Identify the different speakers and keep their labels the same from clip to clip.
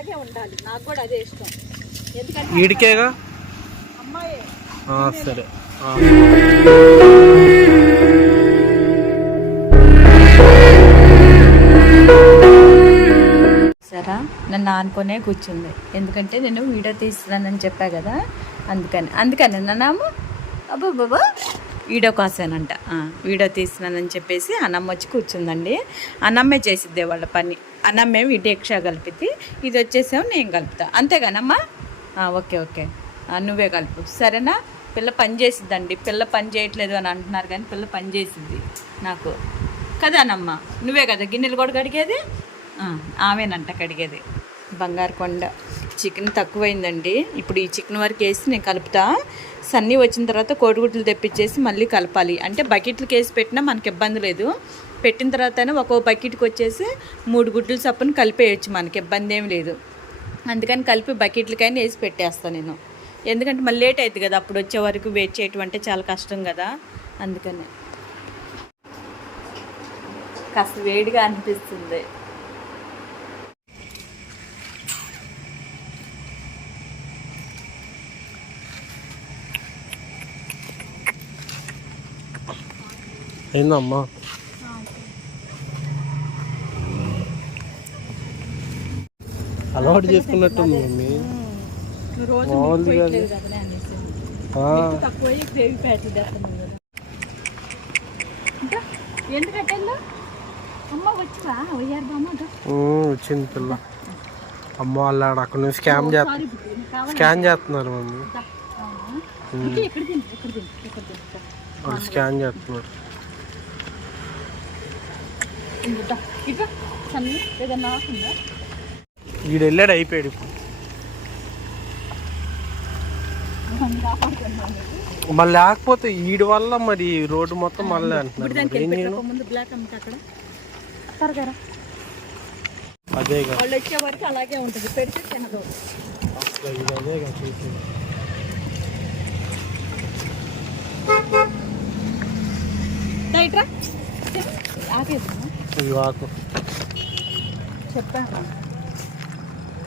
Speaker 1: అలాగే ఉండాలి. నాకు కూడా అదే ఇష్టం. ఎందుకంటే అమ్మాయి.
Speaker 2: ఆ, సరే.
Speaker 1: నన్ను ఆనుకునే కూర్చుంది. ఎందుకంటే నేను వీడియో తీస్తున్నానని చెప్పా కదా అందుకని. అందుకని నన్నమ్మ అబ్బా బాబా వీడియో కాసానంట వీడియో తీసినానని చెప్పేసి అన్నమ్మ వచ్చి కూర్చుందండి. అన్నమ్మే చేసిద్దే వాళ్ళ పని. అన్నమ్మే వీడియో ఎక్షా కలిపితే ఇది వచ్చేసాము నేను కలుపుతా. అంతేగానమ్మా? Okay okay. నువ్వే కలుపు. సరేనా? పిల్ల పని చేసిద్దండి. పిల్ల పని చేయట్లేదు అని అంటున్నారు కానీ పిల్ల పని చేసిద్ది నాకు. కదానమ్మా నువ్వే కదా గిన్నెలు కూడా కడిగేది? ఆమెనంట కడిగేది. బంగారు కొండ. చికెన్ తక్కువైందండి. ఇప్పుడు ఈ చికెన్ వరకు వేసి నేను కలుపుతా. సన్నీ వచ్చిన తర్వాత కోడిగుడ్లు తెప్పించేసి మళ్ళీ కలపాలి. అంటే బకెట్లకి వేసి పెట్టినా మనకి ఇబ్బంది లేదు. పెట్టిన తర్వాత ఒక్కో బకెట్కి వచ్చేసి మూడు గుడ్లు చప్పున కలిపేయచ్చు మనకి ఇబ్బంది ఏం లేదు. అందుకని కలిపి బకెట్లకైనా వేసి పెట్టేస్తాను నేను. ఎందుకంటే మళ్ళీ లేట్ అవుతుంది కదా అప్పుడు వచ్చే వరకు వెయిట్ చేయటం అంటే చాలా కష్టం కదా. అందుకని. కాస్త వేడిగా అనిపిస్తుంది
Speaker 2: ఏందమ్మా అలవాటు చేసుకున్నట్టుంది మమ్మీ
Speaker 1: రోజు
Speaker 2: బాగుంది కదా.
Speaker 1: కదనే అనేసి
Speaker 2: ఆ,
Speaker 1: తక్కువ గ్రేవీ ప్యాకెట్ తెస్తున్నాను కదా ఇంకా ఎందుకంటే వచ్చివా అయ్యారు బామ్మ
Speaker 2: ఉమ్, వచ్చింది పిల్ల. అమ్మ వాళ్ళు ఆడ అక్కడ నుంచి స్కామ్ చేస్తారు స్కాన్ చేస్తున్నారు మమ్మీ. వాళ్ళు స్కాన్ చేస్తున్నారు
Speaker 1: ఇంకా ఇట్లా సన్ని ఏదన్నా ఆకుందా
Speaker 2: వీడు వెళ్ళాడు అయిపోయాడు ఇప్పుడు. మళ్ళీ లేకపోతే వీడి వల్ల మరి రోడ్డు మొత్తం మళ్ళీ అంటున్నారు
Speaker 1: వాళ్ళు వచ్చే వరకు అలాగే ఉంటుంది. పెడితే తినదు. ఆకేసి
Speaker 2: ఇది ఆకు
Speaker 1: చెప్పాను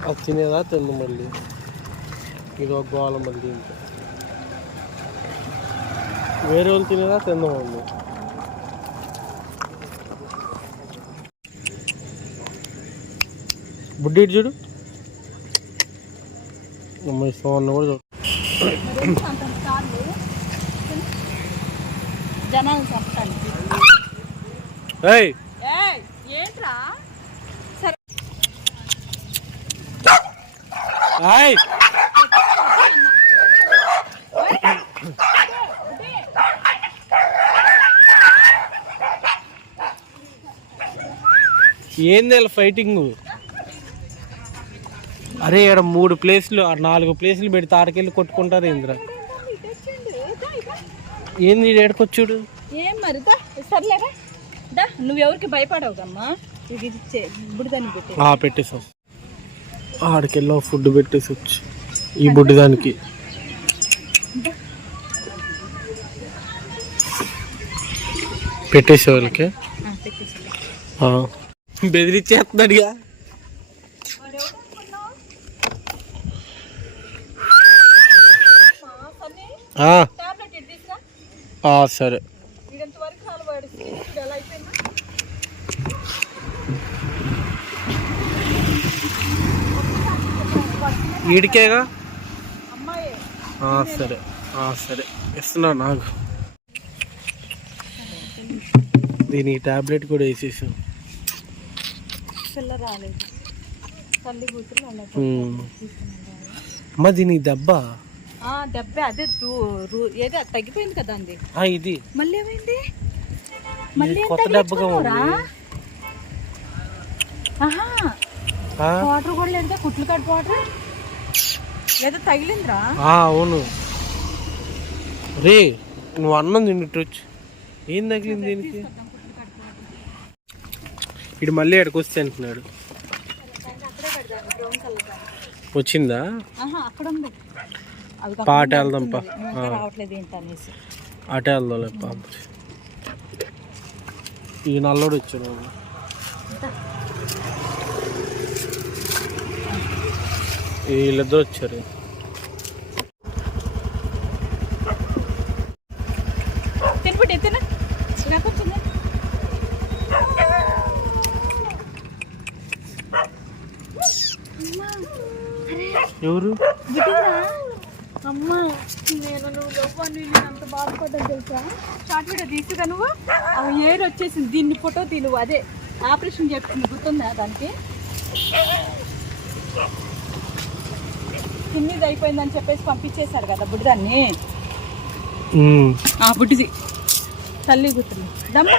Speaker 2: అది తినేదా తిందు మళ్ళీ? ఇది గోళం మళ్ళీ ఇంకా వేరే వాళ్ళు తినేదా తిందాం మళ్ళీ? బుడ్డి చూడు. అమ్మాయి సోన్న కూడా చూడు.
Speaker 1: జనాలు ఏంట్రా
Speaker 2: ఏయ్ ఏంది ఫైటింగ్ అరే ఇక్కడ మూడు ప్లేస్లు నాలుగు ప్లేస్లు పెడితే తారకెళ్ళి కొట్టుకుంటారు ఏంద్రా ఏంది ఏడకొచ్చుడు
Speaker 1: ఏం మరి సర్లేరా దా నువ్వెవరికి భయపడవుగమ్మా ఇది ఇచ్చే బుడిదని పెట్టి
Speaker 2: పెట్టేసి. ఆడికెళ్ళి ఫుడ్ పెట్టేసి వచ్చి. ఈ బుడ్డిదానికి పెట్టేసే వాళ్ళకి. బెదిరించేస్తున్నాడుగా ఆ, సరే
Speaker 1: ఇదంత వరకు కాలు పడుతుంది ఇప్పుడు ఎలా అయిపోయిందా
Speaker 2: ఈడికేగా? సరే. సరే. ఇస్తున్నా నాకు. దీనికి టాబ్లెట్ కూడా వేసేసాం. అమ్మ దీనికి దెబ్బ?
Speaker 1: ఆ, దెబ్బే. అదే ఏదో తగ్గిపోయింది కదా
Speaker 2: ఆ, ఇది.
Speaker 1: మళ్ళీ ఏమైంది? మళ్ళీ
Speaker 2: కొత్త దెబ్బగా ఉంది?
Speaker 1: ఆహా. వాటర్ కూడా లేదా? కుట్లు కట్ వాటర్ తగిలిందిరా?
Speaker 2: అవును. రే నువ్వు అన్నం తింటు వచ్చి. ఏం తగిలింది దీనికి? ఇటు మళ్ళీ ఎక్కడికి వస్తే అంటున్నాడు. వచ్చిందా? పాట వెళ్దాం పా
Speaker 1: ఇంకా రావట్లేదు ఏంటి అనేసి.
Speaker 2: అటే వెళ్దాంలే పాప ఈ నల్లోడు వచ్చాడు. వీళ్ళిద్దరు వచ్చారు.
Speaker 1: తినపడి తిన నాకు వచ్చింది
Speaker 2: ఎవరు
Speaker 1: అమ్మా నేను నువ్వు నేను అంత బాధపడ్డాను తెలుసా? షార్ట్ వీడియో తీసుగా నువ్వు? అవి ఏరు వచ్చేసింది దీన్ని ఫోటో తీ నువ్వు అదే ఆపరేషన్ చెప్పింది గుర్తుందా దానికి? కిన్నీది అయిపోయిందని చెప్పేసి పంపించేశారు కదా బుడ్డిదాన్ని. ఆ బుడ్డిది. తల్లి దమ్మ.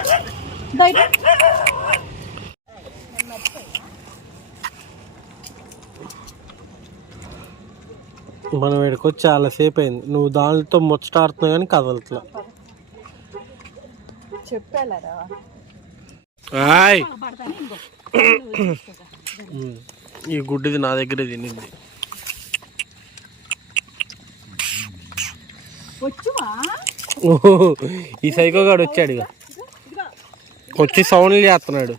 Speaker 1: ధైర్యం.
Speaker 2: మనం ఇక్కడికి వచ్చి చాలా సేపు అయింది. నువ్వు దానితో ముచ్చటాడుతున్నావు కానీ కదలట్లా.
Speaker 1: చెప్పాలరా.
Speaker 2: ఈ గుడ్డిది నా దగ్గర తినింది.
Speaker 1: వచ్చువా?
Speaker 2: ఓహో ఈ సైకోగాడు వచ్చాడు ఇక
Speaker 1: ఇదిగో
Speaker 2: వచ్చి సౌండ్లు చేస్తున్నాడు.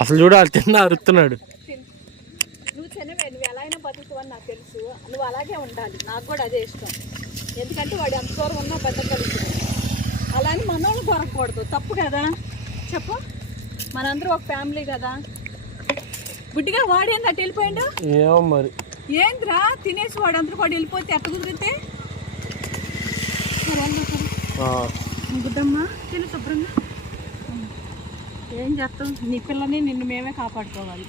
Speaker 2: అసలు చూడు వాళ్ళు తిన్న.
Speaker 1: నువ్వు చిన్నవే నువ్వు ఎలా అయినా బతుకుతావని నాకు తెలుసు. నువ్వు అలాగే ఉండాలి. నాకు కూడా అదే ఇష్టం. ఎందుకంటే వాడు ఎంత దూరం ఉన్నా బతకగలుగుతాడు మనోళ్ళు దొరకకూడదు తప్పు కదా? చెప్పు. మనందరూ ఒక ఫ్యామిలీ కదా? బుడ్డిగా వాడేంది అటు వెళ్ళిపోయాడు?
Speaker 2: ఏమో మరి.
Speaker 1: ఏంద్రా? తినేసి వాడు అందరూ వాడు వెళ్ళిపోతే ఎట్ట కుదిరితే? గుడ్డమ్మా తిను శుభ్రంగా. ఏం చేస్తాం? నీ పిల్లని నిన్ను మేమే కాపాడుకోవాలి.